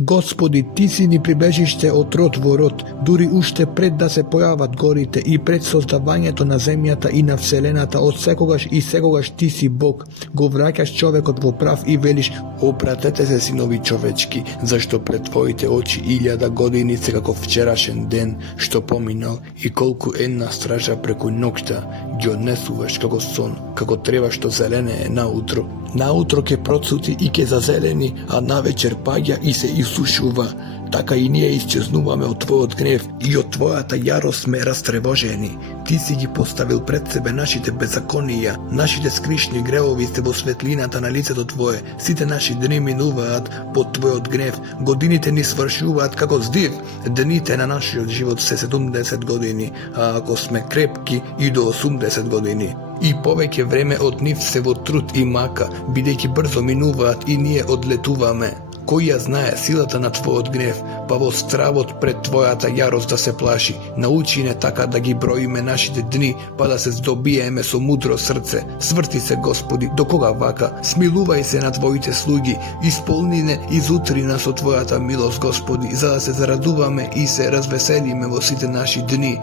Господи, Ти си ни прибежище од род во род, дури уште пред да се појават горите и пред создавањето на земјата и на вселената, од секогаш и секогаш Ти си Бог. Го враќаш човекот во прав и велиш: опратете се, синови човечки, зашто пред Твоите очи 1000 години се како вчерашен ден, што поминал, и колку една стража преку ноќта ги однесуваш како сон, како трева што зелене е наутро. Наутро ќе процути и ќе зазелени, а навечер паѓа и се исушува. Така и ние исчезнуваме од Твојот гнев и од Твојата јарост сме растревожени. Ти си ги поставил пред себе нашите беззаконија, нашите скришни гревови се во светлината на лицето Твое. Сите наши дни минуваат под Твојот гнев, годините ни свршуваат како здив. Дните на нашиот живот се 70 години, а ако сме крепки и до 80 години. И повеќе време од нив се во труд и мака, бидејќи брзо минуваат и ние одлетуваме. Кој ја знае силата на Твојот гнев, па во стравот пред Твојата јарост да се плаши. Научи не така да ги броиме нашите дни, па да се здобиеме со мудро срце. Сврти се, Господи, до кога вака? Смилувај се на Твоите слуги, исполни не изутрина со Твојата милост, Господи, за да се зарадуваме и се развеселиме во сите наши дни.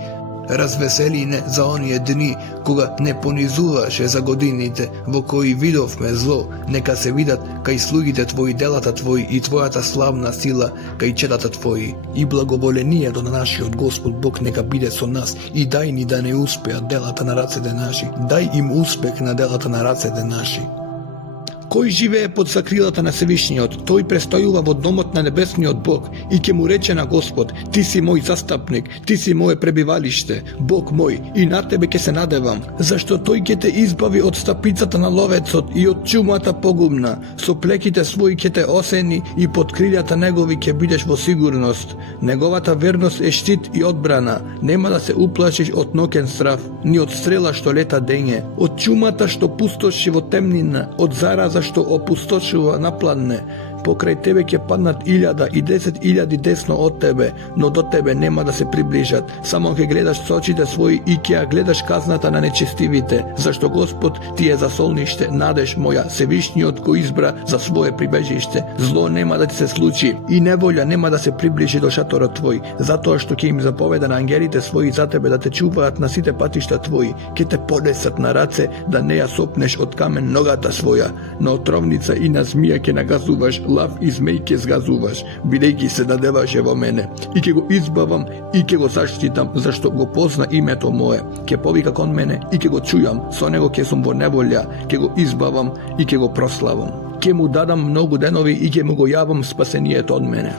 Развесели не за оние дни, кога не понизуваше за годините во кои видовме зло. Нека се видат кај слугите Твои делата Твои и Твојата славна сила кај четата Твои. И благоволението на нашиот Господ Бог нека биде со нас и дај ни да не успеат делата на рацете наши. Дај им успех на делата на рацете наши. Кој живее под закрилата на Севишниот, тој престојува во домот на небесниот Бог и ќе му рече на Господ: Ти си мој застапник, Ти си мое пребивалиште, Бог мој, и на Тебе ќе се надевам, зашто тој ќе те избави од стапицата на ловецот и од чумата погубна. Со плеките своји ќе те осени и под крилјата негови ќе бидеш во сигурност. Неговата верност е штит и одбрана, нема да се уплашиш од ноќен страв, ни од стрела што лета дење, од чумата што пустоши во темнина, од зараза што опустошува на пладне. Покрај Тебе ќе паднат 1000 и 10.000 десно од Тебе, но до Тебе нема да се приближат. Само ќе гледаш со очите своји и ќе ја гледаш казната на нечестивите, зашто Господ Ти е засолниште, надеж моја, Севишниот го избра за свое прибежиште. Зло нема да ти се случи и неволја нема да се приближи до шаторот Твој, затоа што ќе им заповеда на ангелите Своји за Тебе да те чуваат на сите патишта Твои, ќе те подесат на раце да не ја сопнеш од камен ногата своја, на отровница и на змија ќе нагазуваш, лав и змеј ќе згазуваш, бидејќи се надеваше во мене. И ќе го избавам и ќе го заштитам, зашто го позна името мое. Ќе повика кон мене и ќе го чујам, со него ќе сум во неволја, ќе го избавам и ќе го прославам. Ќе му дадам многу денови и ќе му го јавам спасението од мене.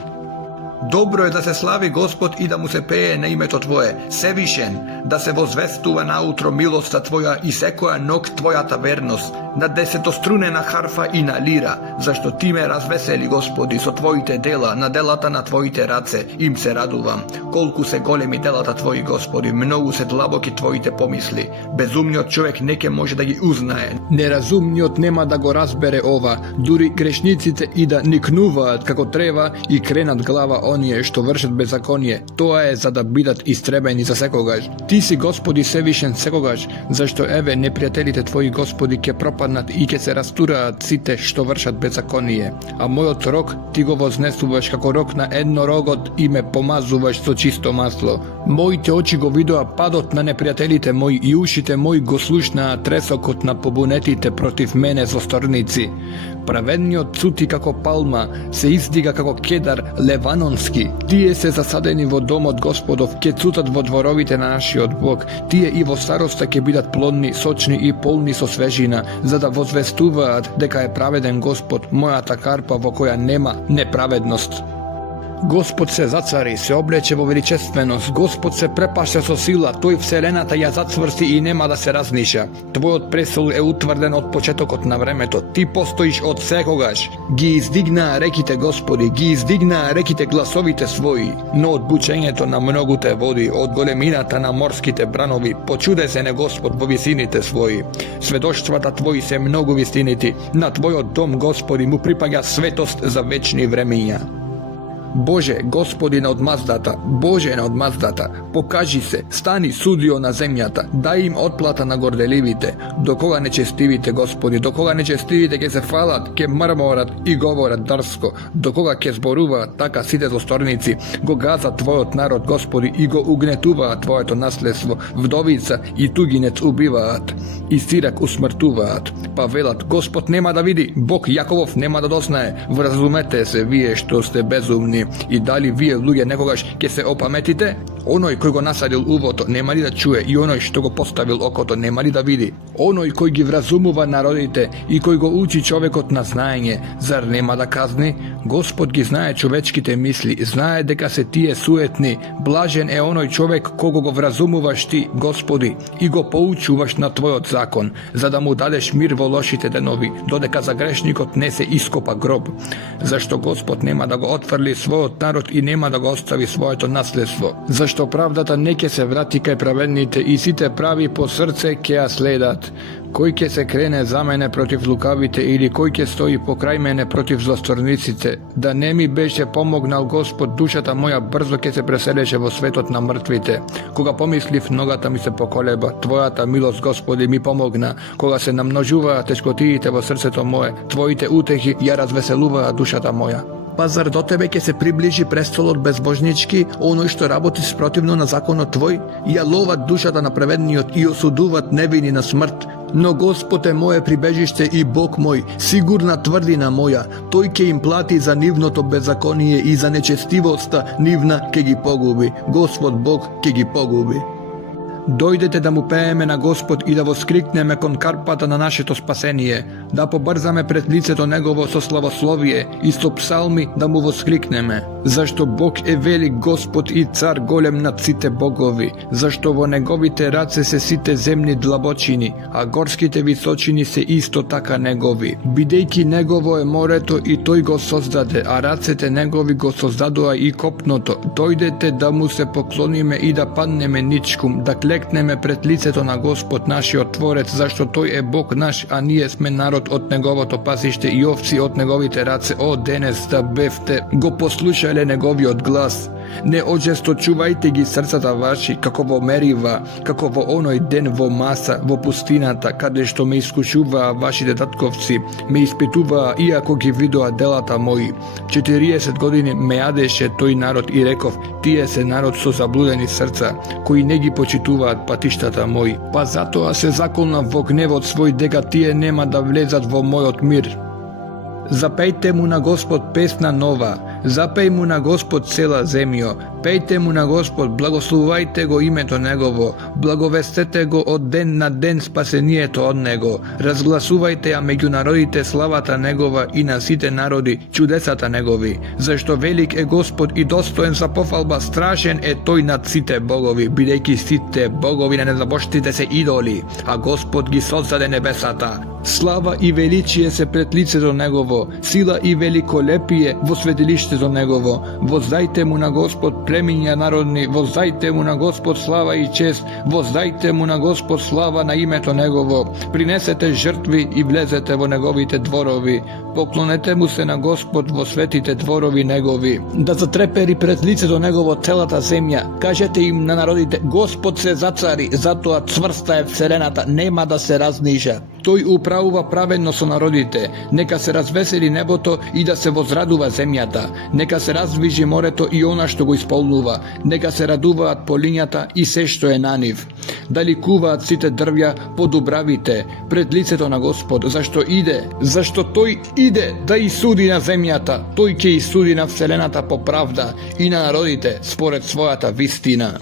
Добро е да се слави Господ и да му се пее на името Твое, Севишен, да се возвестува наутро милоста Твоја и секоја ног Твојата верност, на десетострунена харфа и на лира, зашто Ти ме развесели, Господи, со Твоите дела, на делата на Твоите раце, им се радувам. Колку се големи делата Твои, Господи, многу се длабоки Твоите помисли. Безумниот човек не ќе може да ги узнае. Неразумниот нема да го разбере ова, дури грешниците и да никнуваат како треба и кренат глава оние што вршат беззаконие. Тоа е за да бидат истребени за секогаш. Ти си, Господи, Севишен секогаш, зашто еве непријателите Твои, Господи, ќе пропаднат и ќе се растураат сите што вршат беззаконие. А мојот рог Ти го вознесуваш како рог на еднорогот и ме помазуваш со чисто масло. Моите очи го видоа падот на непријателите мои и ушите мои го слушнаа тресокот на побунетите против мене со сторници. Праведниот цути како палма, се издига како кедар леванонски. Тие се засадени во домот Господов, ќе цутат во дворовите на нашиот Бог. Тие и во староста ќе бидат плодни, сочни и полни со свежина, за да возвестуваат дека е праведен Господ, мојата карпа во која нема неправедност. Господ се зацари, се облече во величественост, Господ се препаша со сила, тој вселената ја зацврсти и нема да се разниша. Твојот престол е утврден од почетокот на времето, Ти постоиш од секогаш. Ги издигнаа реките, Господи, ги издигнаа реките гласовите своји, но од бучењето на многуте води, од големината на морските бранови, почуде се не Господ во висините своји. Сведоштвата Твои се многу вистинити, на Твојот дом, Господи, му припаѓа светост за вечни времиња. Боже, Господи на одмаздата, Боже на одмаздата, покажи се, стани судио на земјата, дај им отплата на горделивите. До кога нечестивите, Господи, до кога нечестивите ќе се фалат, ќе мрморат и говорат дрско, до кога ќе зборуваат така сите злосторници, го газат Твојот народ, Господи, и го угнетуваат Твоето наследство, вдовица и тугинец убиваат, и сирак усмртуваат, па велат, Господ нема да види, Бог Јаковов нема да дознае. Вразумете се вие што сте безумни, и дали вие луѓе некогаш ќе се опаметите? Оној кој го насадил увото нема ли да чуе, и оној што го поставил окото нема ли да види? Оној кој ги вразумува народите и кој го учи човекот на знаење, зар нема да казни? Господ ги знае човечките мисли, знае дека се тие суетни. Блажен е оној човек кого го вразумуваш ти, Господи, и го поучуваш на Твојот закон, за да му дадеш мир во лошите денови, додека за грешникот не се ископа гроб. Зашто Господ нема да го отфрли својот народ и нема да го остави своето наследство? Зашто правдата не ќе се врати кај праведните и сите прави по срце ќе ја следат? Кој ќе се крене за мене против лукавите или кој ќе стои покрај мене против злосторниците? Да не ми беше помогнал Господ, душата моја брзо ќе се преселеше во светот на мртвите. Кога помислив, ногата ми се поколеба, Твојата милост, Господи, ми помогна. Кога се намножуваат тешкотиите во срцето мое, Твоите утехи ја развеселуваат душата моја. Па зар до Тебе ќе се приближи престолот безбожнички, оној што работи спротивно на законот Твој? Ја ловат душата на праведниот и осудуват невини на смрт. Но Господ е мое прибежиште и Бог мој, сигурна тврдина моја. Тој ќе им плати за нивното беззаконие и за нечестивоста нивна ќе ги погуби. Господ Бог ќе ги погуби. Дојдете да му пееме на Господ и да воскрикнеме кон карпата на нашето спасение, да побрзаме пред лицето Негово со славословие и со псалми да му воскрикнеме. Зашто Бог е велик Господ и цар голем над сите богови, зашто во Неговите раце се сите земни длабочини, а горските височини се исто така Негови. Бидејќи Негово е морето и тој го создаде, а рацете Негови го создадоа и копното, дојдете да му се поклониме и да паднеме ничкум, да клекнеме пред лицето на Господ нашиот Творец, зашто тој е Бог наш, а ние сме народ од Неговото пасиште и овци од Неговите раце. О, денес да бевте го послушале Неговиот глас. Не оџесточувајте ги срцата ваши, како во Мерива, како во оној ден во Маса, во пустината, каде што ме искушуваа вашите татковци, ме испитуваа иако ги видоа делата мои. 40 години ме јадеше тој народ и реков, тие се народ со заблудени срца, кои не ги почитуваат патиштата мои. Па затоа се заколнав во гневот свој дека тие нема да влезат во мојот мир. Запејте му на Господ песна нова, запеј му на Господ цела земјо, пејте му на Господ, благословувајте го името Негово, благовестете го од ден на ден спасението од Него, разгласувајте ја меѓу народите славата Негова и на сите народи чудесата Негови, зашто велик е Господ и достоен за пофалба, страшен е тој над сите богови, бидејќи сите богови на незабоштите се идоли, а Господ ги создаде небесата. Слава и величие се пред лицето Негово, сила и великолепие во светилиштето Негово. Воздајте му на Господ племиња народни, воздајте му на Господ слава и чест, воздајте му на Господ слава на името Негово. Принесете жртви и влезете во Неговите дворови. Поклонете му се на Господ во светите дворови Негови. Да затрепери пред лицето Негово целата земја. Кажете им на народите, Господ се зацари, затоа цврста е вселената, нема да се разнижа. Тој управува праведно со народите, нека се развесели небото и да се возрадува земјата, нека се раздвижи морето и она што го исполнува, нека се радуваат полињата и се што е на нив. Да ликуваат сите дрвја по дубравите пред лицето на Господ, зашто тој иде да исуди на земјата, тој ќе исуди на вселената по правда и на народите според својата вистина.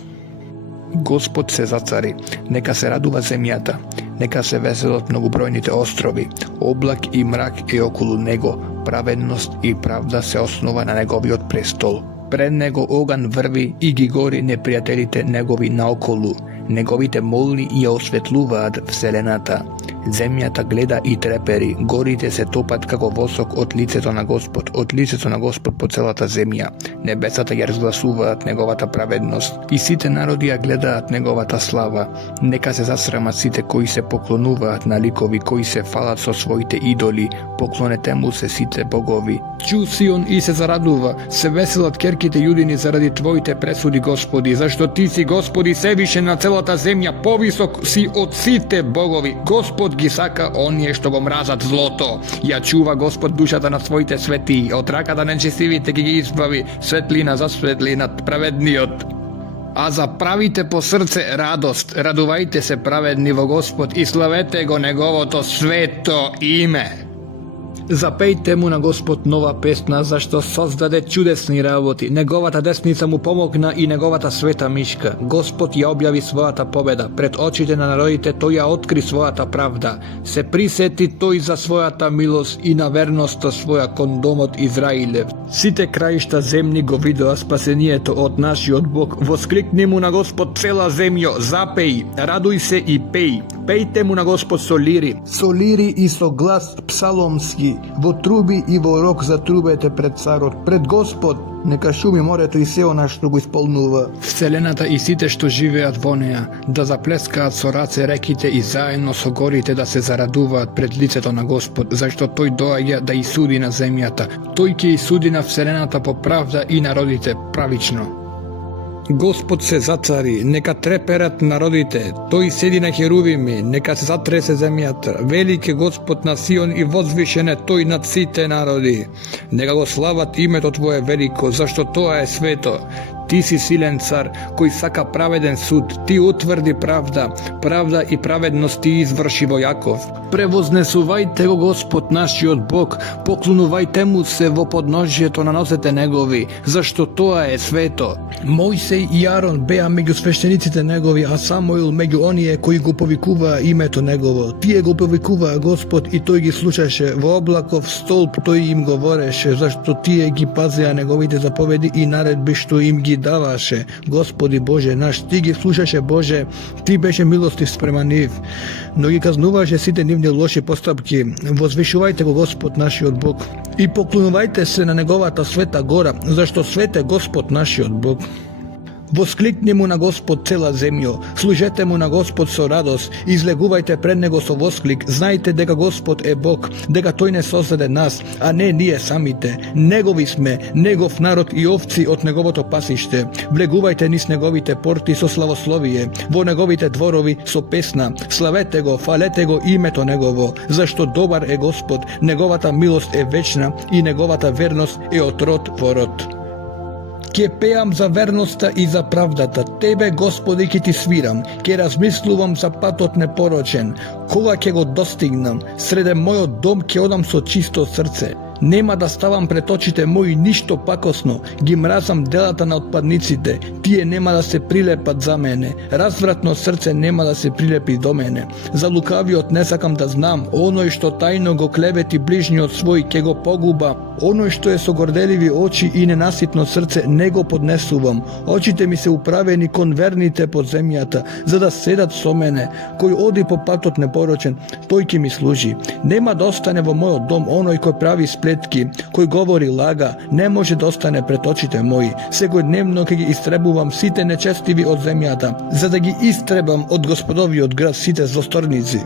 Господ се зацари, нека се радува земјата, нека се веселат многобројните острови, облак и мрак е околу него, праведност и правда се основа на неговиот престол. Пред него оган врви и ги гори непријателите негови наоколу, неговите молни ја осветлуваат вселената. Земјата гледа и трепери, горите се топат како восок од лицето на Господ по целата земја. Небесата ја разгласуваат неговата праведност и сите народи ја гледаат неговата слава. Нека се засрамат сите кои се поклонуваат на ликови, кои се фалат со своите идоли, поклонете му се сите богови. Чу Сион и се зарадува, се веселат керките јудини заради твоите пресуди, Господи, зашто ти си, Господи, севише на целата земја, повисок си од сите богови. Господ ги сака оние што го мразат злото. Ја чува Господ душата на своите светии, од раката на нечестивите ги избави, светлина за светлина праведниот. А за правите по срце радост, радувајте се праведни во Господ и славете го неговото свето име. Запејте му на Господ нова песна, зашто создаде чудесни работи. Неговата десница му помогна и неговата света мишка. Господ ја објави својата победа. Пред очите на народите тој ја откри својата правда. Се присети тој за својата милост и на верноста своја кон домот Израилев. Сите краишта земни го видоа спасението од нашиот Бог. Воскликни му на Господ цела земјо, запеј, радуј се и пеј. Пејте му на Господ со лири и со глас псаломски, во труби и во рог затрубете пред царот, пред Господ, нека шуми морето и се она што го исполнува. Вселената и сите што живеат во неа, да заплескаат со раце реките и заедно со горите да се зарадуваат пред лицето на Господ, зашто тој доаѓа да исуди на земјата. Тој ќе исуди на вселената по правда и народите правично. Господ се зацари, нека треперат народите, тој седи на херувими, нека се затресе земјата. Велик е Господ на Сион и возвишен е тој над сите народи. Нека го слават името Твое велико, зашто тоа е свето. Ти си силен цар, кој сака праведен суд, ти утврди правда и праведност ти изврши во Јаков. Превознесувајте го Господ нашиот Бог, поклонувајте му се во подножјето на носете негови, зашто тоа е свето. Мојсей и Арон беа меѓу свештениците негови, а Самуил меѓу оние кои го повикуваа името негово. Тие го повикуваа Господ и тој ги слушаше, во облаков столб тој им говореше, зашто тие ги пазеа неговите заповеди и наредби што им ги даваше. Господи Боже наш, ти ги слушаше, Боже, ти беше милостив спрема нив, но ги казнуваше сите нивни лоши постапки. Возвишувајте го Господ нашиот Бог и поклонувајте се на неговата света гора, зашто свет е Господ нашиот Бог. Воскликни му на Господ цела земјо, служете му на Господ со радост, излегувајте пред него со восклик, знајте дека Господ е Бог, дека тој не создаде нас, а не ние самите. Негови сме, негов народ и овци од неговото пасиште. Влегувајте низ неговите порти со славословие, во неговите дворови со песна. Славете го, фалете го името негово, зашто добар е Господ, неговата милост е вечна и неговата верност е од род во род. Ке пеам за верноста и за правдата. Тебе, Господи, ке ти свирам. Ке размислувам за патот непорочен. Кога ќе го достигнам? Среде мојот дом ке одам со чисто срце. Нема да ставам пред очите мои ништо пакосно, ги мразам делата на отпадниците, тие нема да се прилепат за мене, развратно срце нема да се прилепи до мене. За лукавиот не сакам да знам, оној што тајно го клевети ближниот свој ке го погуба, оној што е со горделиви очи и ненаситно срце не го поднесувам. Очите ми се управени кон верните под земјата, за да седат со мене, кој оди по патот непорочен, тој ќе ми служи. Нема да остане во мојот дом оној кој прави сплетки, кој говори лага, не може да остане пред очите мои. Секојдневно ќе ги истребувам сите нечестиви од земјата, за да ги истребам од Господовиот град сите злосторници.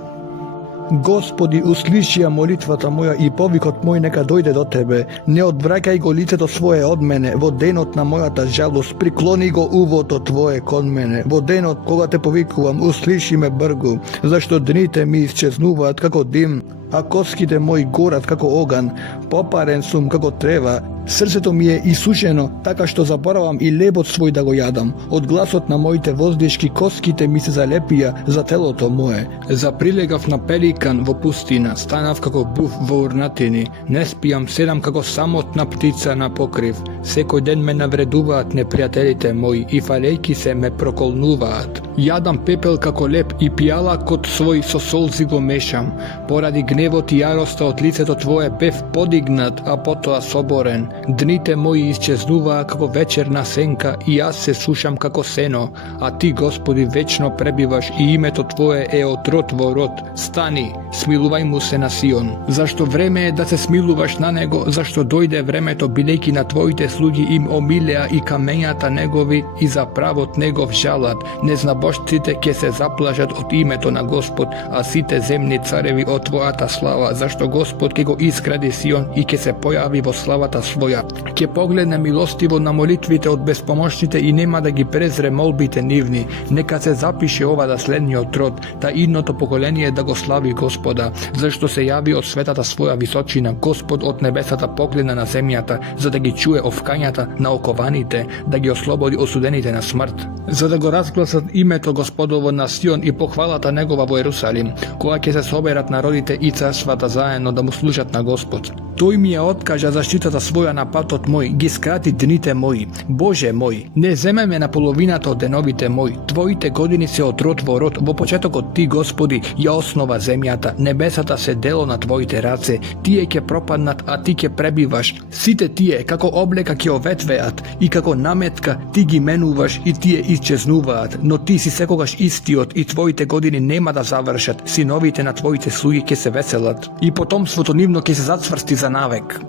Господи, услишија молитвата моја и повикот мој нека дојде до Тебе. Не одвраќај го лицето Свое од мене, во денот на мојата жалост, приклони го увото Твое кон мене. Во денот кога Те повикувам, услиши ме бргу, зашто дните ми исчезнуваат како дим, а коските мои горат како оган, попарен сум како трева, срцето ми е исушено, така што заборавам и лебот свој да го јадам. Од гласот на моите воздишки коските ми се залепија за телото мое. Заприлегав на пеликан во пустина, станав како буф во урнатини, не спијам, седам како самотна птица на покрив. Секој ден ме навредуваат непријателите мои и фалејки се ме проколнуваат. Јадам пепел како леп и пијалакот свој со солзи го мешам. Поради гневот и јароста од лицето Твое бев подигнат, а потоа соборен. Дните мои исчезнуваа како вечерна сенка и јас се сушам како сено, а Ти, Господи, вечно пребиваш и името Твое е од род во род. Стани, смилувај му се на Сион. Зашто време е да се смилуваш на него, зашто дојде времето, бидејќи на твоите слуги им омилеа и камењата негови и за правот негов жалат. Незнабожците ќе се заплашат од името на Господ, а сите земни цареви од твојата слава, зашто Господ ќе го изгради Сион и ќе се појави во славата своја. Ќе погледне милостиво на молитвите од безпомошните и нема да ги презре молбите нивни. Нека се запише ова да следниот род, та идното поколение да го слави Господа, зашто се јави од светата своја височина. Господ од небесата погледна на земјата, за да ги чуе овкањата на окованите, да ги ослободи осудените на смрт, за да го разгласат името Господово на Сион и похвалата негова во Ерусалим, кога ќе се соберат народите и царствата заедно да му служат на Господ. Тој ми ја откажа заштитата своја на патот мој, ги скрати дните мои. Боже мој, не земе ме на половината од деновите мои. Твоите години се од род во род, во почетокот ти, Господи, ја основа земјата. Небесата се дело на твоите раце. Тие ќе пропаднат, а ти ќе пребиваш. Сите тие како облека ќе оветвеат и како наметка ти ги менуваш и тие исчезнуваат, но ти си секогаш истиот и твоите години нема да завршат. Синовите на твоите слуги ќе се веселат и потомството нивно ќе се зацврсти за навек.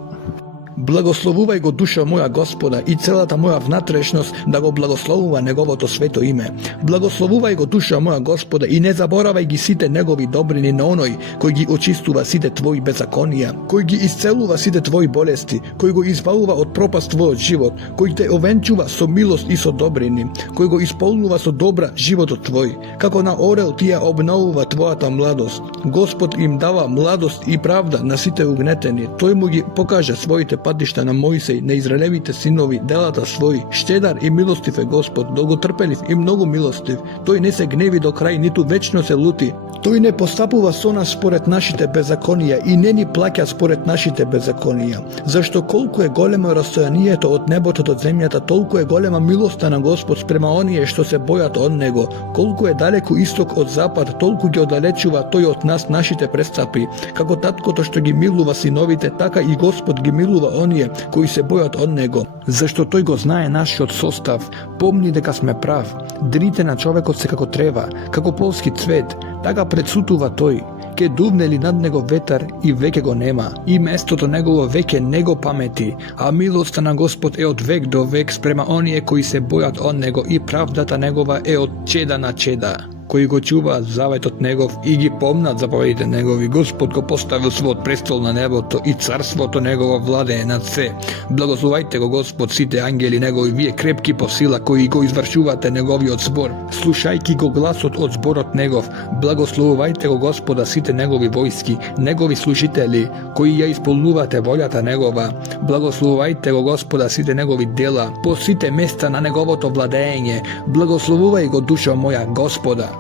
Благословувај го душа моја Господа и целата моја внатрешност да го благословува неговото свето име. Благословувај го душа моја Господа и не заборавај ги сите негови добрини на оној кој ги очистува сите твои беззаконија, кој ги исцелува сите твои болести, кој го избавува од пропаст твојот живот, кој те овенчува со милост и со добрини, кој го исполнува со добра животот твој, како на орел ти ја обновува твојата младост. Господ им дава младост и правда на сите угнетени. Тој му ги покажа своите патишта на Мојсеј, на израелевите синови, делата своји. Штедар и милостив е Господ, долготрпелив и многу милостив. Тој не се гневи до крај, ниту вечно се лути. Тој не постапува со нас според нашите беззаконија и не ни плаќа според нашите беззаконија. Зашто колку е големо растојанието од небото до земјата, толку е голема милоста на Господ спрема оние што се бојат од него. Колку е далеку исток од запад, толку ги оддалечува тој од нас нашите престапи. Како таткото што ги милува синовите, така и Господ ги милува оние кои се бојат од него. Зашто тој го знае нашиот состав, помни дека сме прав. Дните на човекот се како трева, како полски цвет, така предсутува тој. Ке дувне ли над него ветар и веќе го нема, и местото негово веќе не го памети, а милоста на Господ е од век до век спрема оние кои се бојат од него и правдата негова е од чеда на чеда, кои го чуваат заветот негов и ги помнат заповедите негови. Господ го поставил својот престол на небото и царството негово владее над се. Благословајте го Господ сите ангели негови, вие крепки по сила кои го извршувате неговиот збор. Слушајки го гласот од зборот негов, благословувајте го Господа сите негови војски, негови служители кои ја исполнувате волјата негова. Благословувајте го Господа сите негови дела по сите места на неговото владење. Благословувај го душа моја Господа.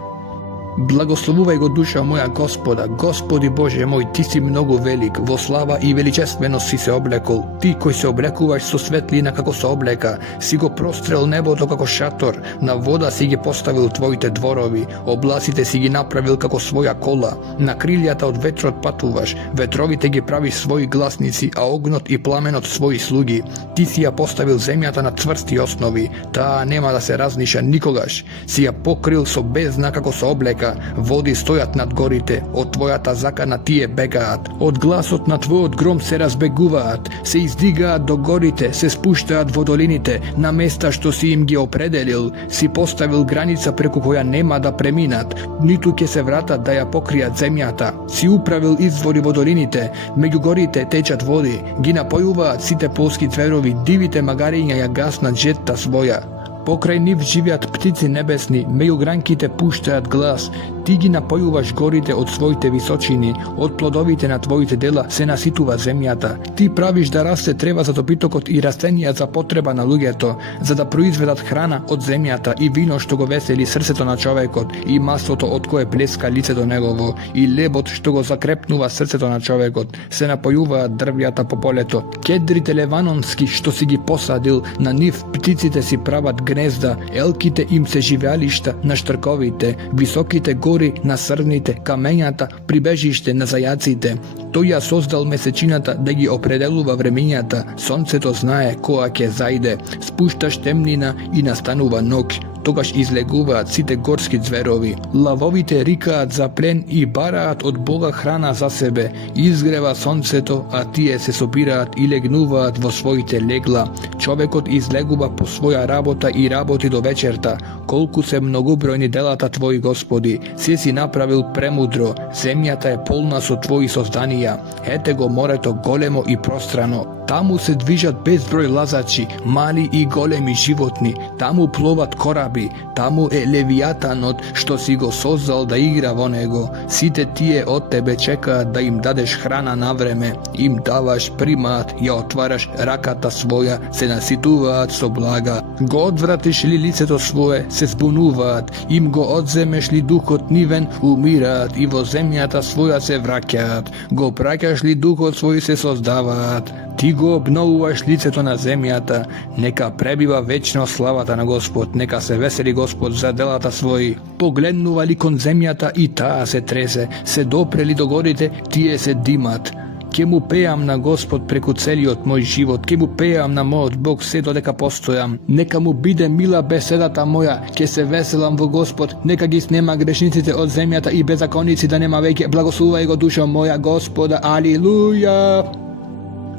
Благословувај го душа моја Господа. Господи Боже мој, ти си многу велик, во слава и величественост си се облекол. Ти кој се облекуваш со светлина како со облека, си го прострел небото како шатор, на вода си ги поставил твоите дворови, облаците си ги направил како своја кола, на крилјата од ветрот патуваш, ветровите ги правиш своји гласници, а огнот и пламенот своји слуги. Ти си ја поставил земјата на цврсти основи, таа нема да се разниша никогаш. Си ја покрил со бездна како со облека, води стојат над горите, од твојата закана тие бегаат, од гласот на твојот гром се разбегуваат, се издигаат до горите, се спуштаат во долините, на места што си им ги определил, си поставил граница преку која нема да преминат, ниту ќе се вратат да ја покријат земјата, си управил извори во долините, меѓу горите течат води, ги напојуваат сите полски цверови, дивите магариња ја гаснат жетта своја. Покрај нив живеат птици небесни, меѓу гранките пуштаат глас. Ти ги напојуваш горите од своите височини, од плодовите на твоите дела се наситува земјата. Ти правиш да расте трева за добитокот и растенија за потреба на луѓето, за да произведат храна од земјата и вино што го весели срцето на човекот, и маслото од кое блеска лицето негово, и лебот што го закрепнува срцето на човекот. Се напојуваат дрвјата по полето. Кедрите леванонски што си ги посадил, на нив птиците си прават гнезда, елките им се живеалишта на штрковите, високите гори на срните, камењата, прибежиште на зајаците. Тој ја создал месечината да ги определува времењата, сонцето знае која ќе зајде, спушташ темнина и настанува ноќ. тогаш излегуваат сите горски зверови. Лавовите рикаат за плен и бараат од Бога храна за себе. Изгрева сонцето, а тие се собираат и легнуваат во своите легла. Човекот излегува по своја работа и работи до вечерта. Колку се многобројни делата Твои, Господи, си направил премудро. Земјата е полна со Твои созданија. Ете го морето големо и пространо. Таму се движат безброј лазачи, мали и големи животни. Таму пловат кораби. Таму е левијатанот што си го создал да игра во него. Сите тие од Тебе чекаат да им дадеш храна на време. Им даваш примат, ја отвараш раката своја, се наситуваат со блага. Го одвратиш ли лицето свое, се збунуваат. Им го одземеш ли духот нивен, умираат и во земјата своја се враќаат. Го праќаш ли духот свој, се создаваат. Ти го обновуваш лицето на земјата. Нека пребива вечно славата на Господ. Нека се весели Господ за делата своји. Погледнува ли кон земјата и таа се тресе. Се допрели до горите, тие се димат. Ке му пеам на Господ преку целиот мој живот, ке му пеам на мојот Бог се додека постојам. Нека му биде мила беседата моја, ке се веселам во Господ, нека ги снема грешниците од земјата и беззаконици да нема веќе. Благословувај го душо моја Господа, алилуја!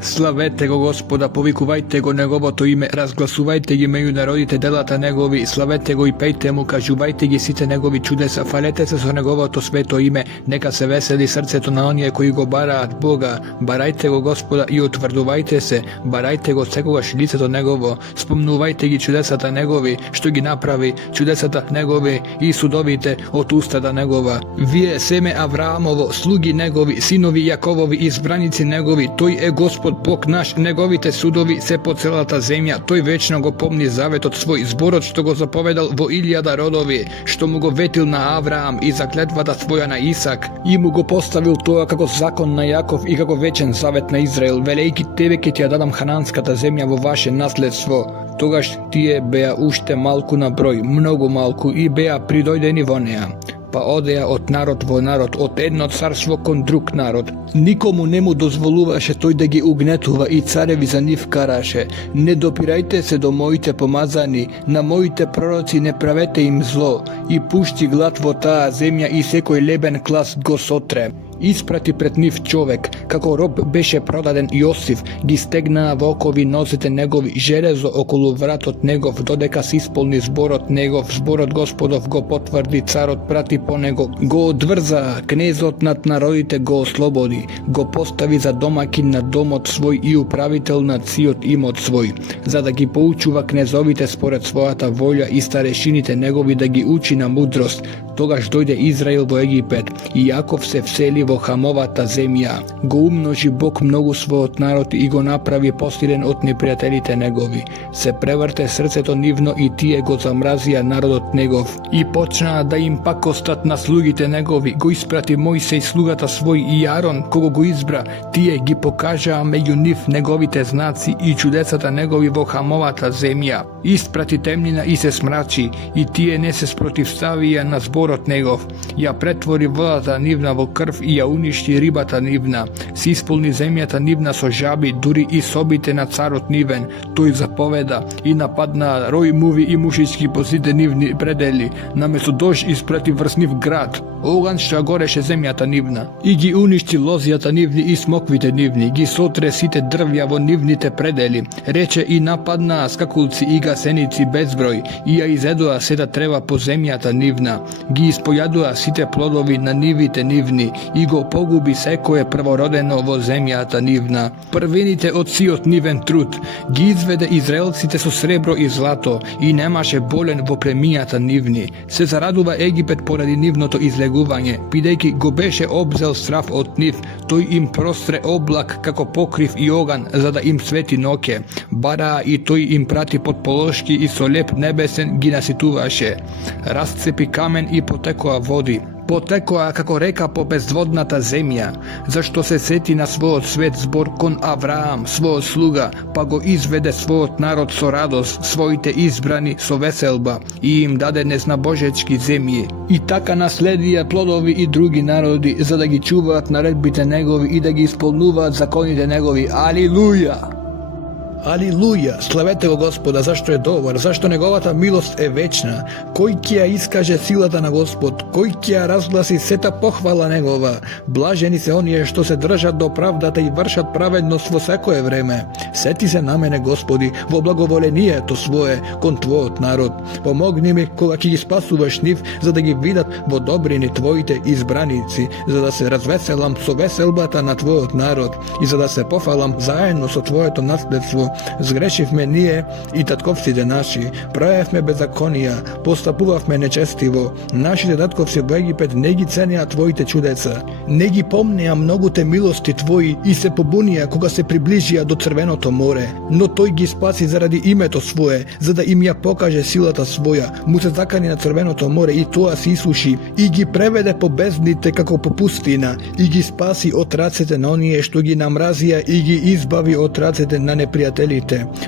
Славете го Господа, повикувајте го Неговото име, разгласувајте ги меѓу народите делата Негови, славете го и пејте му, кажувајте ги сите Негови чудеса, фалете се со Неговото свето име, нека се весели срцето на оние кои го бараат Бога. Барајте го Господа и утврдувајте се, барајте го секогаш лицето Негово, спомнувајте ги чудесата Негови, што ги направи, чудесата Негови и судовите од устата Негова. Вие семе Авраамово, слуги Негови, синови Јаковови, избраници Негови, тој е Господ Бог наш, Неговите судови се по целата земја. Тој вечно го помни заветот свој, зборот што го заповедал во 1000 родови, што му го ветил на Авраам и заклетвата своја на Исак, и му го поставил тоа како закон на Јаков и како вечен завет на Израел, велејки тебе ќе ти ја дадам хананската земја во ваше наследство. Тогаш тие беа уште малку на број, многу малку, и беа придојдени во неа. Па одеа од народ во народ, од едно царство кон друг народ. Никому не му дозволуваше тој да ги угнетува и цареви за нив караше. Не допирајте се до моите помазани, на моите пророци не правете им зло, и пушти глад во таа земја и секој лебен клас го сотре. Испрати пред нив човек, како роб беше продаден Јосиф, ги стегнаа во окови нозете негови, железо околу вратот негов, додека се исполни зборот негов, зборот Господов го потврди, царот прати по него, го одврзаа, кнезот над народите го ослободи, го постави за домакин на домот свој и управител на циот имот свој, за да ги поучува кнезовите според својата волја и старешините негови да ги учи на мудрост. Тогаш дојде Израил во Египет и Јаков се всели во Хамовата земја. Го умножи Бог многу својот народ и го направи посилен од непријателите негови. Се преврте срцето нивно и тие го замразија народот негов. И почнаа да им пакостат на слугите негови. Го испрати Мојсей слугата свој и Арон, кого го избра. Тие ги покажаа меѓу нив неговите знаци и чудесата негови во Хамовата земја. Испрати темнина и се смрачи, и тие не се спротивставија на зборот негов. Ја претвори водата нивна во крв и ја уништи рибата нивна. Се исполни земјата нивна со жаби, дури и собите на царот нивен. Тој заповеда и нападна рој муви и мушички по сите нивни предели. Наместо дож испрати врз нив град. Оган што гореше земјата нивна. И ги уништи лозијата нивни и смоквите нивни. Ги сотре сите дрвја во нивните предели. Рече и нападнаа скакулци и гасеници безброј. И ја изедоа сета трева по земјата нивна. Ги испојадоа сите плодови на нивите нивни и го погуби секое првородено во земјата нивна. Првените од сиот нивен труд ги изведе израелците со сребро и злато и немаше болен во племињата нивни. Се зарадува Египет поради нивното излегување, бидејќи го беше обзел страф од нив. Тој им простре облак како покрив и оган за да им свети ноќе. Бараа и тој им прати подполошки и со леп небесен ги наситуваше. Расцепи камен и потекоа води. Потекоа како река по безводната земја, зашто се сети на својот свет збор кон Авраам, својот слуга, па го изведе својот народ со радост, своите избрани со веселба, и им даде незнабожечки земји. И така наследија плодови и други народи, за да ги чуваат наредбите негови и да ги исполнуваат законите негови. Алилуја! Алилуја, славете го Господа, зашто е добар, зашто неговата милост е вечна. Кој ќе ја искаже силата на Господ, кој ќе ја разгласи сета похвала негова. Блажени се оние што се држат до правдата и вршат праведност во секое време. Сети се на мене, Господи, во благоволението свое кон Твојот народ. Помогни ми кога ќе ги спасуваш нив, за да ги видат во добрини Твоите избраници, за да се развеселам со веселбата на Твојот народ и за да се пофалам заедно со Твоето наследство. Сгрешивме ние и татковците наши, правевме беззаконија, постапувавме нечестиво. Нашите татковци во Египет не ги ценеа Твоите чудеца, не ги помнеа многуте милости Твои и се побунија кога се приближија до Црвеното море. Но Тој ги спаси заради името Свое, за да им ја покаже силата Своја. Му се закани на Црвеното море и тоа се исуши и ги преведе по бездните како по пустина и ги спаси од рацете на оние што ги намразија и ги избави од рацете на непријателите.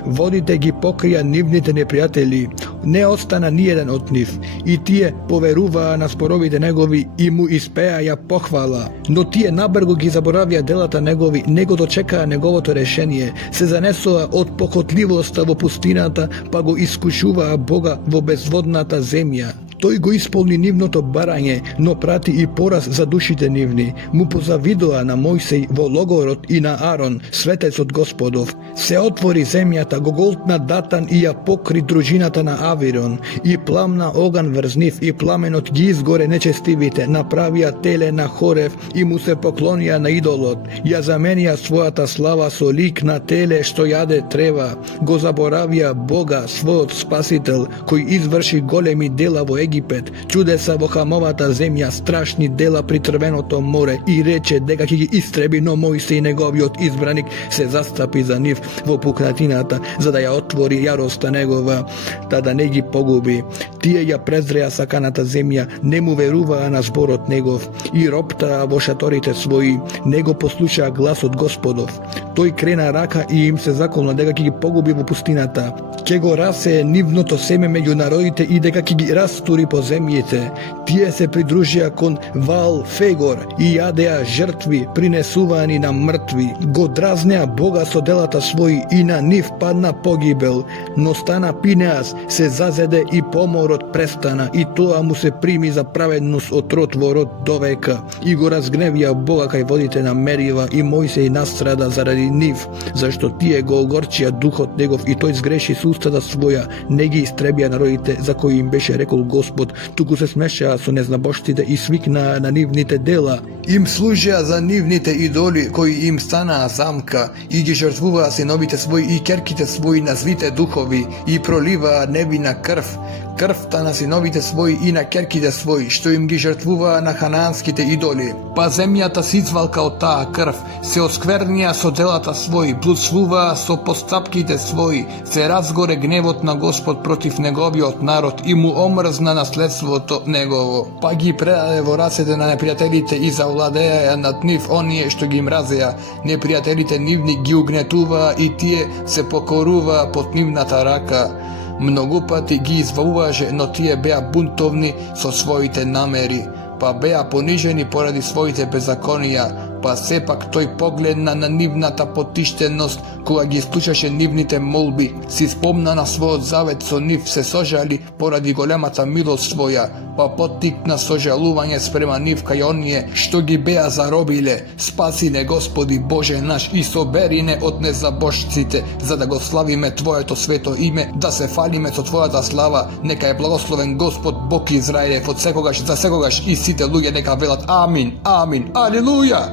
Водите ги покрија нивните непријатели, не остана ниеден од нив, и тие поверуваа на споровите негови и му испеаја похвала. Но тие набрго ги заборавија делата негови, не го дочекаа неговото решение, се занесоа од похотливоста во пустината, па го искушуваа Бога во безводната земја. Тој го исполни нивното барање, но прати и пораз за душите нивни. Му позавидоа на Мојсей во логорот и на Арон, светецот Господов. Се отвори земјата, го голтна Датан и ја покри дружината на Авирон. И пламна оган врз нив, и пламенот ги изгоре нечестивите, направија теле на Хорев и му се поклонија на идолот. Ја заменија својата слава со лик на теле што јаде трева. Го заборавија Бога, својот Спасител, кој изврши големи дела во Египет, чудеса во Хамовата земја, страшни дела при Црвеното море, и рече дека ќе ги истреби, но Мојсей неговиот избраник се застапи за нив во пукнатината, за да ја отвори јароста негова, да не ги погуби. Тие ја презреа саканата земја, не му веруваа на зборот негов и роптаа во шаторите своји, не го послушаа гласот Господов. Тој крена рака и им се заколна дека ќе ги погуби во пустината. Ќе го расее нивното семе меѓу народите и дека ќе ги растури по земјите. Тие се придружија кон Ваал Фегор и јадеа жртви принесувани на мртви. Го дразнеа Бога со делата своји и на нив падна погибел. Но стана Пинеас, се зазеде и поморот престана, и тоа му се прими за праведност од род во род довека. И го разгневија Бога кај водите на Мерива, и Мојсей настрада заради нив, зашто тие го огорчија духот негов и тој сгреши со устата своја, не ги истребија народите за кои им беше рекол Господ, туку се смешаа со незнабожците и свикнаа на нивните дела. Им служеа за нивните идоли кои им станаа замка и ги жртвуваа синовите своји и ќерките своји на злите духови и проливаа невина крв, крвта на синовите своји и на ќерките своји, што им ги жртвуваа на ханаанските идоли. Па земјата се извалка од таа крв, се осквернија со делата своји, блудствуваа со постапките своји, се разгоре гневот на Господ против неговиот народ и му омрзна наследството негово. Па ги предаде во рацете на непријателите и завладеа над нив оние што ги мразеа. Непријателите нивни ги угнетуваа и тие се покоруваа под нивната рака. Многу пати ги извавуваше, но тие беа бунтовни со своите намери, па беа понижени поради своите беззаконија, па сепак тој погледна на нивната потиштеност, кога ги слушаше нивните молби, си спомна на својот завет со нив, се сожали поради големата милост своја, па поттикна сожалување спрема нив кај оние што ги беа заробиле. Спаси не Господи Боже наш и собери не од незабожците, за да го славиме Твоето свето име, да се фалиме со Твојата слава. Нека е благословен Господ Бог Израилев од секогаш за секогаш, и сите луѓе нека велат амин, амин, алелуја.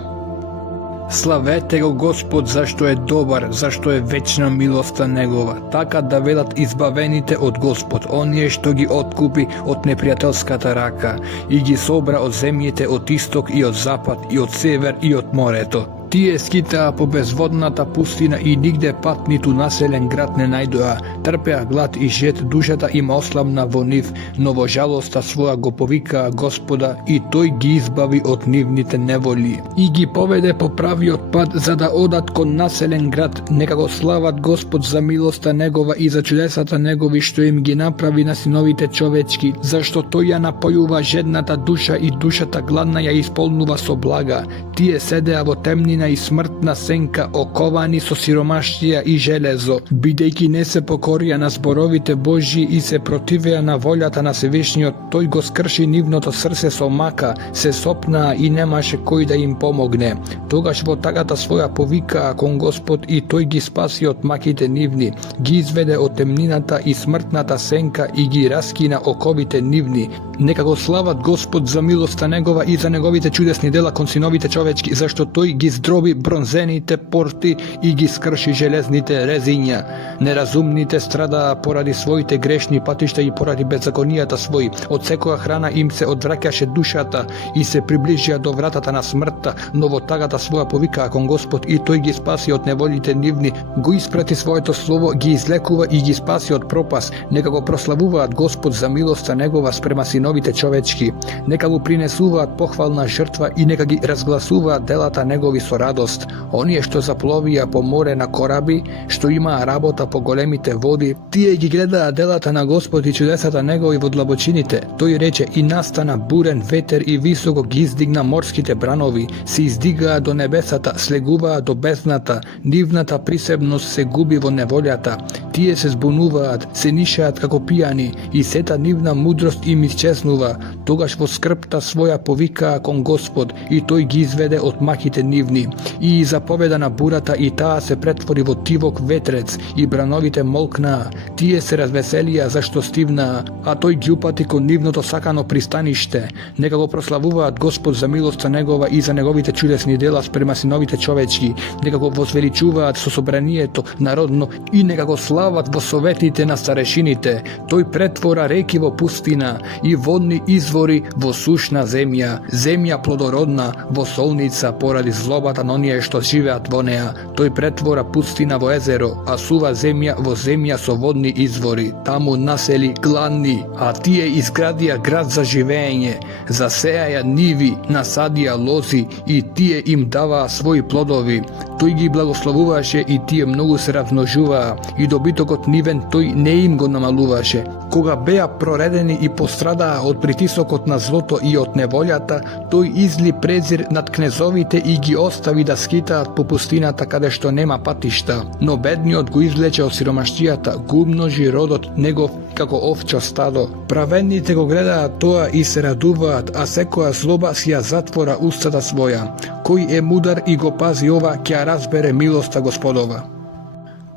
Славете го Господ, зашто е добар, зашто е вечна милоста негова. Така да велат избавените од Господ, оние што ги откупи од непријателската рака и ги собра од земјите од исток и од запад и од север и од морето. Тие скитаа по безводната пустина и нигде пат ниту населен град не најдоа. Трпеа глад и жет, душата им ослабна во нив, но во жалоста своја го повикаа Господа и тој ги избави од нивните неволи. И ги поведе по правиот пат, за да одат кон населен град. Нека го слават Господ за милоста негова и за чудесата негови што им ги направи на синовите човечки, зашто тој ја напојува жедната душа и душата гладна ја исполнува со блага. Тие седеа во темнина пустина и смртна сенка, оковани со сиромаштија и железо, бидејќи не се покорија на зборовите Божји и се противеа на волјата на Севишниот, тој го скрши нивното срце со мака, се сопнаа и немаше кој да им помогне. Тогаш во тагата своја повикаа кон Господ и тој ги спаси од маките нивни, ги изведе од темнината и смртната сенка и ги раскина оковите нивни. Нека го слават Господ за милоста негова и за неговите чудесни дела кон синовите човечки, зашто тој ги здроби бронзените порти и ги скрши железните резиња. Неразумните страдаа поради своите грешни патишта и поради беззаконијата своји. Од секоја храна им се одвраќаше душата и се приближија до вратата на смртта, но во тагата своја повикаа кон Господ и тој ги спаси од неволите нивни, го испрати своето слово, ги излекува и ги спаси од пропас. Нека го прославуваат Господ за милоста негова спрема синовите човечки. Нека го принесуваат похвална жртва и нека ги разгласуваат делата негови со радост. Оние што запловија по море на кораби, што имаа работа по големите води, тие ги гледаа делата на Господ и чудесата негови во длабочините. Тој рече и настана бурен ветер и високо ги издигна морските бранови, се издигаа до небесата, слегуваа до бездната, нивната присебност се губи во неволјата. Тие се збунуваат, се нишаат како пијани и сета нивна мудрост им исчезнува. Тогаш во скрпта своја повикаа кон Господ и тој ги изведе од маките нивни. И заповеда на бурата и таа се претвори во тивок ветрец и брановите молкнаа. Тие се развеселија зашто стивнаа, а тој ги упати кон нивното сакано пристаниште. Нека го прославуваат Господ за милоста негова и за неговите чудесни дела спрема синовите човечки. Нека го возвеличуваат со собранието народно и нека го слават во советите на старешините. Тој претвора реки во пустина и водни извори во сушна земја, земја плодородна во солница поради злобата на оние што живеат во неа. Тој претвора пустина во езеро, а сува земја во земја со водни извори. Таму насели гладни, а тие изградија град за живење, засеаја ниви, насадија лози и тие им даваа своји плодови. Тој ги благословуваше и тие многу се размножуваа и добитокот нивен тој не им го намалуваше. Кога беа проредени и пострадаа од притисокот на злото и од неволјата, тој изли презир над кнезовите и ги остави да скитаат по пустината каде што нема патишта. Но бедниот го извлече од сиромаштијата, го умножи родот негов како овчо стадо. Праведните го гледаат тоа и се радуваат, а секоја злоба си ја затвора устата своја. Кој е мудар и го пази ова, ќе ја разбере милоста Господова.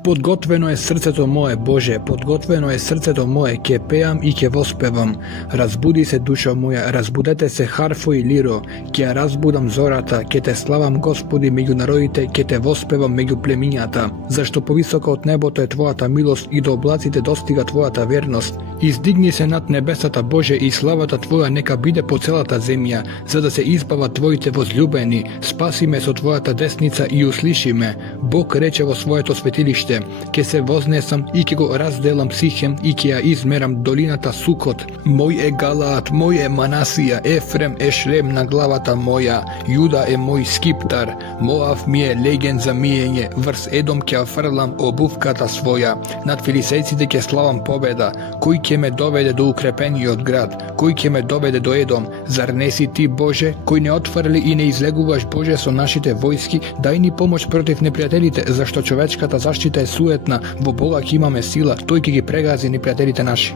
Подготвено е срцето мое, Боже, подготвено е срцето мое, ќе пеам и ќе воспевам. Разбуди се, душа моја, разбудете се харфо и лиро, ќе ја разбудам зората, ќе те славам, Господи, меѓу народите, ќе те воспевам меѓу племињата. Зашто повисока од небото е Твојата милост и до облаците достига Твојата верност. Издигни се над небесата, Боже, и славата Твоја нека биде по целата земја, за да се избават Твоите возлюбени. Спаси ме со Твојата десница и услиши ме. Бог рече во своето светилиште: ќе се вознесам и ќе го разделам Сихем и ќе ја измерам долината Сукот. Мој е Галаат, мој е Манасија, Ефрем е шлем на главата моја, Јуда е мој скиптар, Моав ми е леген за миење, врз Едом ќе фрлам обувката своја, над филисејците ќе славам победа. Кој ќе ме доведе до укрепениот град? Кој ќе ме доведе до Едом? Зар не си ти, Боже, кој не отфрли и не излегуваш, Боже, со нашите војски? Дај ни помош против непријателите, зашто човечката заштита е суетна, во Бога ќе имаме сила, тој ќе ги прегази непријателите наши.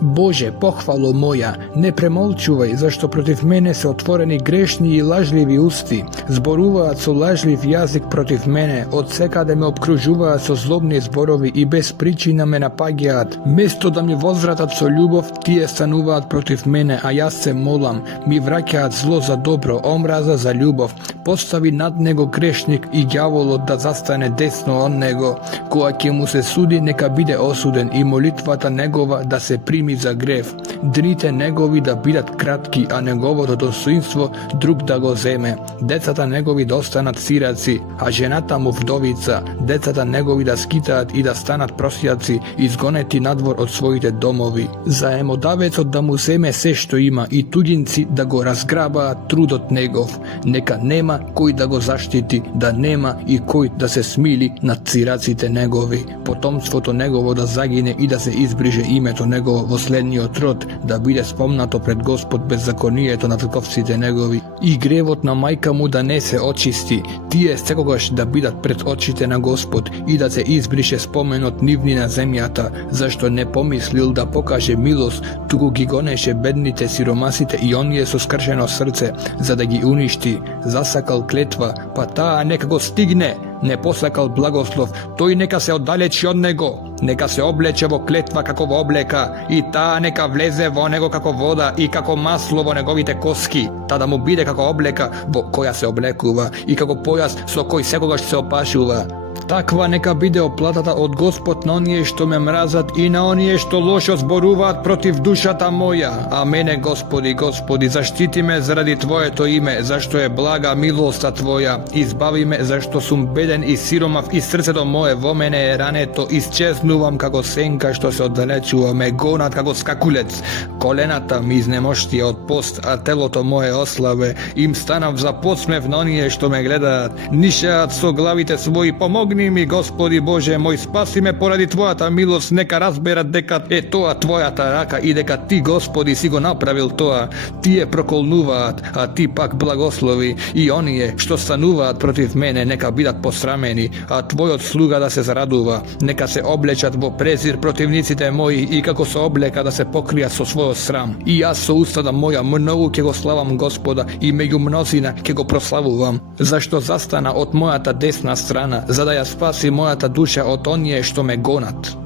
Боже, похвало моја, не премолчувај, зашто против мене се отворени грешни и лажливи усти, зборуваат со лажлив јазик против мене, од секаде ме обкружуваат со злобни зборови и без причина ме напаѓаат. Место да ми возвратат со љубов, тие стануваат против мене, а јас се молам, ми враќаат зло за добро, омраза за љубов. Постави над него грешник и ѓаволот да застане десно од него. Кога ќе му се суди, нека биде осуден и молитвата негова да се прими за грев. Дните негови да бидат кратки, а неговото достоинство друг да го земе. Децата негови да останат сираци, а жената му вдовица. Децата негови да скитаат и да станат просјаци, изгонети надвор од своите домови. Заемодавецот да му земе се што има и туѓинци да го разграбаат трудот негов. Нека нема кој да го заштити, да нема и кој да се смили над цираците негови. Потомството негово да загине и да се избриже името негово во последниот род да биде спомнато пред Господ беззаконието на вековците негови и гревот на мајка му да не се очисти, тие секогаш да бидат пред очите на Господ и да се избрише споменот нивни на земјата, зашто не помислил да покаже милост, туку ги гонеше бедните, сиромасите и оние со скршено срце, за да ги уништи. Засакал клетва, па таа нека го стигне. Не посакал благослов, тој нека се оддалечи од него. Нека се облече во клетва како во облека, и таа нека влезе во него како вода и како масло во неговите коски, та да му биде како облека во која се облекува и како појас со кој секогаш се опашува. Таква нека биде оплатата од Господ на оние што ме мразат и на оние што лошо зборуваат против душата моја. А мене, Господи, Господи, заштити ме заради Твоето име, зашто е блага милоста Твоја. Избави ме, зашто сум беден и сиромав и срцето мое во мене е рането. Исчезнувам како сенка што се оддалечува, ме гонат како скакулец. Колената ми изнемоштија од пост, а телото мое ослабе. Им станав за подсмев на оние што ме гледаат. Нишеат со главите своји, помогни ми, Господи Боже мој, спаси ме поради Твојата милост, нека разберат дека е тоа Твојата рака и дека Ти, Господи, си го направил тоа. Тие проколнуваат, а Ти пак благослови, и оние што стануваат против мене нека бидат посрамени, а Твојот слуга да се зарадува. Нека се облечат во презир противниците мои и како со облека да се покријат со својот срам. И јас со устата моја многу ќе го славам Господа и меѓу мнозина ќе го прославувам, зашто застана од мојата десна страна, за да ја спаси мојата душа од оние што ме гонат.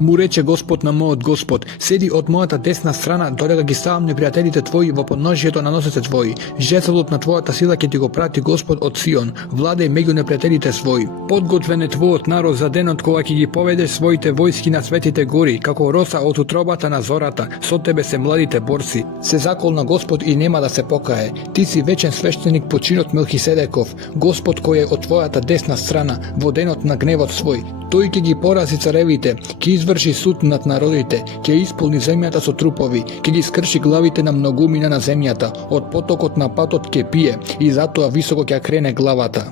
Му рече Господ на мојот Господ, седи од мојата десна страна, додека ги ставам непријателите Твои во подножието на носете Твои. Жезлот на Твојата сила ќе Ти го прати Господ од Сион, владеј меѓу непријателите Своји. Подготвен е Твојот народ за денот кога ќе ги поведеш своите војски на светите гори, како роса од утробата на зората, со Тебе се младите борци. Се заколна Господ и нема да се покае. Ти си вечен свештеник по чинот Мелхиседеков, Господ кој е од Твојата десна страна, во денот на гневот Свој. Тој ќе ги порази царевите, ќе изврши суд над народите, ќе исполни земјата со трупови, ќе ги скрши главите на многумина на земјата, од потокот на патот ќе пие и затоа високо ќе крене главата.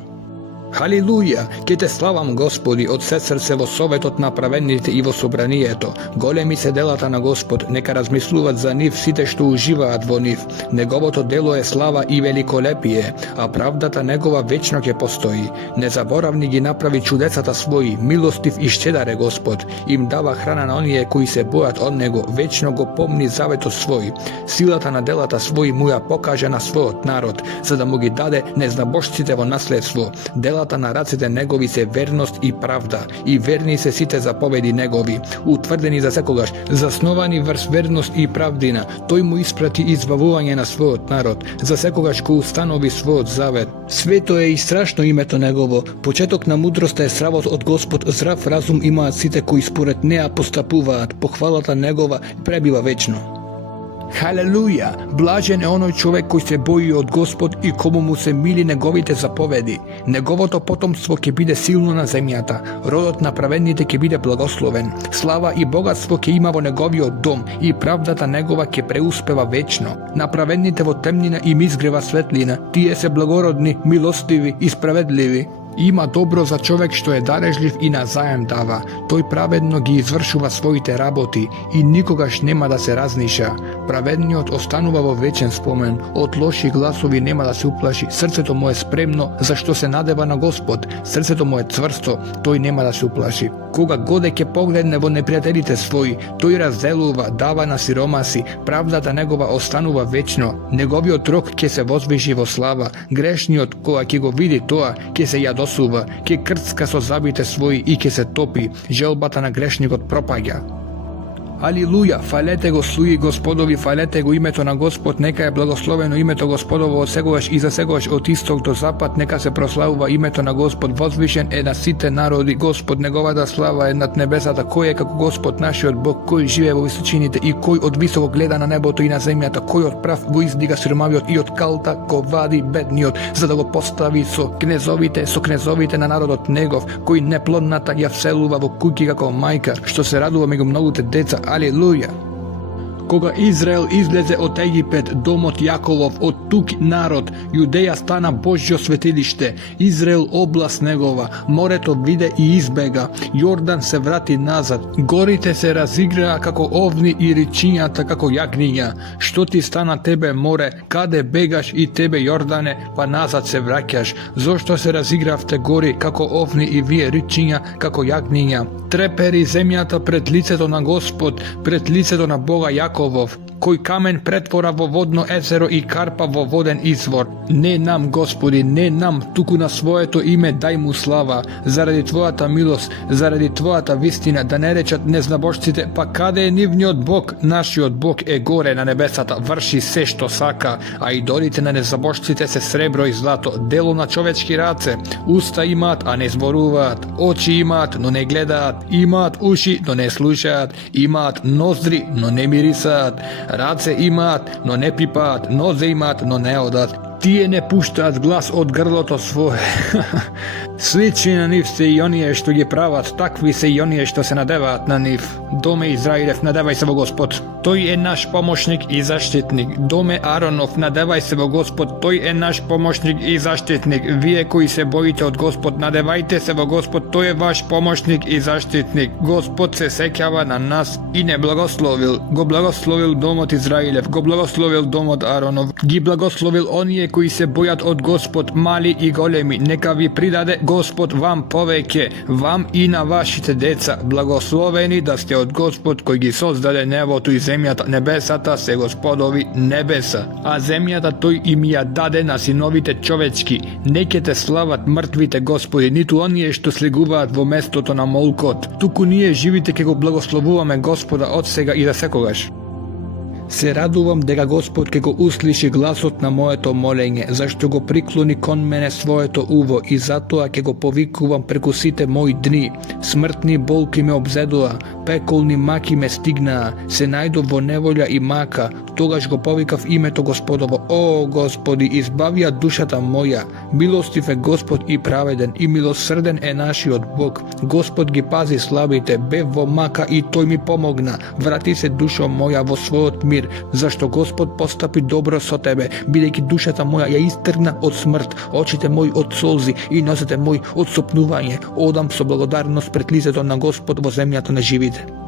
Халилуја, ќе Те славам, Господи, од се срце во советот на праведните и во собранието. Големи се делата на Господ, нека размислуваат за нив сите што уживаат во нив. Неговото дело е слава и великолепие, а правдата негова вечно ќе постои. Незаборавни ги направи чудесата Своји, милостив и щедар е Господ. Им дава храна на оние кои се бојат од Него, вечно го помни заветот Свој. Силата на делата Своји му ја покаже на својот народ, за да му ги даде незнабожците во наследство. Делата на раците негови се верност и правда, и верни се сите заповеди негови, утврдени за секогаш, засновани врз верност и правдина. Тој му испрати избавување на својот народ, за секогаш кој установи својот завет. Свето е и страшно името негово, почеток на мудроста е стравот од Господ, здрав разум имаат сите кои според неа постапуваат, похвалата негова пребива вечно. Халелуја! Блажен е оној човек кој се бои од Господ и кому му се мили неговите заповеди. Неговото потомство ќе биде силно на земјата, родот на праведните ќе биде благословен. Слава и богатство ќе има во неговиот дом и правдата негова ќе преуспева вечно. На праведните во темнина им изгрева светлина, тие се благородни, милостиви и справедливи. Има добро за човек што е дарежлив и на заем дава. Тој праведно ги извршува своите работи и никогаш нема да се разниша. Праведниот останува во вечен спомен, од лоши гласови нема да се уплаши. Срцето му е спремно, зашто се надева на Господ. Срцето му е цврсто, тој нема да се уплаши. Кога годе ќе погледне во непријателите своји, тој разделува, дава на сиромаси, правдата негова останува вечно. Неговиот рок ќе се возвиши во слава. Грешниот кога ќе го види тоа, ќе се јадосува, ќе крцка со забите своји и ќе се топи. Желбата на грешникот пропаѓа. Алилуја, фалете го слуги Господови, фалете го името на Господ, нека е благословено името Господово од секогаш и за секогаш од исток до запад, нека се прославува името на Господ, возвишен е на сите народи, Господ неговата слава е над небесата, кој е како Господ нашиот Бог, кој живее во височините и кој од високо гледа на небото и на земјата, кој од прав го издига сиромавиот и од калта го вади бедниот, за да го постави со кнезовите на народот негов, кој неплодната ја вселува во куќи како мајка, што се радува меѓу многуте деца. Алилуја! Кога Израел излезе од Египет, домот Јаковов, од тук народ, Јудеја стана Божјо светилиште, Израел област негова, морето виде и избега, Јордан се врати назад, горите се разиграа како овни и речињата како јагниња. Што ти стана тебе, море, каде бегаш и тебе, Јордане, па назад се враќаш? Зошто се разигравте гори како овни и вие речиња како јагниња? Трепери земјата пред лицето на Господ, пред лицето на Бога Јаковов, кој камен претвора во водно езеро и карпа во воден извор. Не нам, Господи, не нам, туку на своето име дај му слава, заради Твојата милост, заради Твојата вистина, да не речат незнабожците, па каде е нивниот Бог? Нашиот Бог е горе на небесата, врши се што сака, а идолите на незнабожците се сребро и злато, дело на човечки раце. Уста имаат, а не зборуваат, очи имаат, но не гледаат, имаат уши, но не слушаат, имаат ноздри, но не мирисаат, раце имаат, но не пипаат, нозе имаат, но не одат. Тие не пуштаат глас од грлото свое. Слични на нив се и оние што ги прават, такви се и оние што се надеваат на нив. Доме Израилев, надевај се во Господ. Тој е наш помошник и заштитник. Доме Аронов, надевај се во Господ. Тој е наш помошник и заштитник. Вие кои се боите од Господ, надевајте се во Господ. Тој е ваш помошник и заштитник. Господ се сеќава на нас и не благословил. Го благословил домот Израилев, го благословил домот Аронов. Ги благословил оние кои се бојат од Господ, мали и големи. Нека ви придаде Господ вам повеќе, вам и на вашите деца. Благословени да сте од Господ кој ги создаде небото и земјата. Небесата се Господови небеса, а земјата тој им ја даде на синовите човечки. Не ќе те слават мртвите, Господи, ниту оние што слегуваат во местото на молкот. Туку ние живите ќе го благословуваме Господа од сега и за секогаш. Се радувам дека Господ ќе го услиши гласот на моето молење, зашто го приклони кон мене своето уво и затоа ќе го повикувам преку сите мои дни. Смртни болки ме обзедоа, пеколни маки ме стигнаа, се најдов во неволја и мака, тогаш го повикав името Господово. О, Господи, избавија душата моја. Милостив е Господ и праведен, и милосрден е нашиот Бог. Господ ги пази слабите, бев во мака и тој ми помогна. Врати се душо моја во својот мир, зашто Господ постапи добро со тебе, бидејќи душата моја ја истргна од смрт, очите мои од солзи и носете мои од сопнување. Одам со благодарност пред лицето на Господ во земјата на живите.